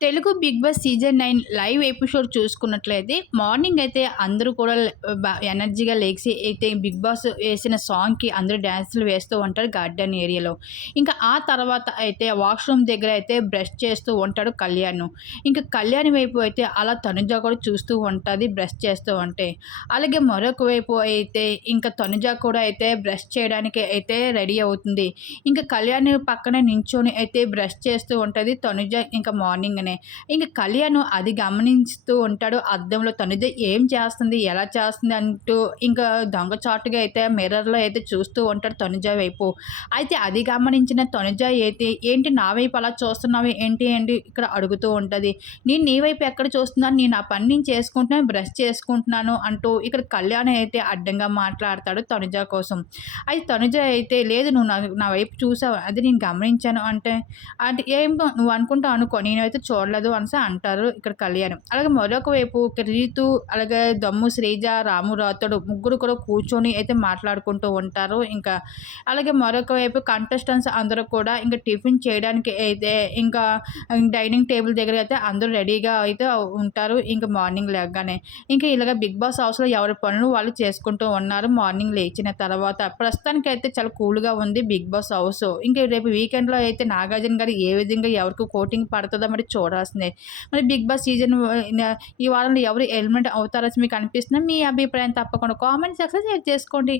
Telugu Bigg Boss season nine live episode చూసుకున్నట్లయితే morning అయితే అందరూ కూడా ఎనర్జీగా లేచి అయితే బిగ్ బాస్ వేసిన సాంగ్కి అందరూ డ్యాన్సులు వేస్తూ ఉంటారు గార్డెన్ ఏరియాలో. ఇంకా ఆ తర్వాత అయితే వాష్రూమ్ దగ్గర అయితే బ్రష్ చేస్తూ ఉంటాడు కళ్యాణ్. ఇంకా కళ్యాణ్ వైపు అయితే అలా తనుజ కూడా చూస్తూ ఉంటుంది బ్రష్ చేస్తూ ఉంటే. అలాగే మరొక వైపు అయితే ఇంకా తనుజ కూడా అయితే బ్రష్ చేయడానికి అయితే రెడీ అవుతుంది. ఇంకా కళ్యాణ్ పక్కన నించొని అయితే బ్రష్ చేస్తూ ఉంటుంది తనుజ ఇంకా మార్నింగ్ అనే ఇంకా కళ్యాణ్ అది గమనిస్తూ ఉంటాడు అద్దంలో తనుజ ఏం చేస్తుంది ఎలా చేస్తుంది అంటూ ఇంకా దొంగచాటుగా అయితే మిర్రర్లో అయితే చూస్తూ ఉంటాడు తనుజ వైపు. అయితే అది గమనించిన తనుజ అయితే ఏంటి నా వైపు అలా చూస్తున్నావు? ఏంటి ఏంటి? ఇక్కడ అడుగుతూ ఉంటుంది. నేను నీ వైపు ఎక్కడ చూస్తున్నాను? నేను ఆ పని నేను చేసుకుంటున్నాను బ్రష్ చేసుకుంటున్నాను అంటూ ఇక్కడ కళ్యాణ్ అయితే అడ్డంగా మాట్లాడతాడు తనుజ కోసం. అయితే తనుజ అయితే లేదు నువ్వు నా నా వైపు చూసావు అది నేను గమనించాను అంటే అంటే ఏం నువ్వు అనుకుంటావు అనుకో నేనైతే చూ చూడలేదు అనేసి అంటారు ఇక్కడ కళ్యాణం. అలాగే మరొక వైపు రీతు అలాగే దమ్ము శ్రీజ రాము రాతడు ముగ్గురు కూడా కూర్చొని అయితే మాట్లాడుకుంటూ ఉంటారు. ఇంకా అలాగే మరొక వైపు కంటెస్టెంట్స్ అందరూ కూడా ఇంకా టిఫిన్ చేయడానికి అయితే ఇంకా డైనింగ్ టేబుల్ దగ్గర అయితే అందరూ రెడీగా అయితే ఉంటారు ఇంకా మార్నింగ్ లేగానే ఇంకా ఇలాగ బిగ్ బాస్ హౌస్లో ఎవరి పనులు వాళ్ళు చేసుకుంటూ ఉన్నారు మార్నింగ్ లేచిన తర్వాత. ప్రస్తుతానికి అయితే చాలా కూల్గా ఉంది బిగ్ బాస్ హౌస్. ఇంకా రేపు వీకెండ్లో అయితే నాగార్జున గారు ఏ విధంగా ఎవరికి కోటింగ్ పడుతుందో మరి చూడాల్సిందే మరి బిగ్ బాస్ సీజన్ ఈ వారంలో ఎవరు ఎలిమెంట్ అవుతారో మీకు అనిపిస్తున్నా మీ అభిప్రాయం తప్పకుండా కామెంట్ సెక్షన్ షేర్ చేసుకోండి.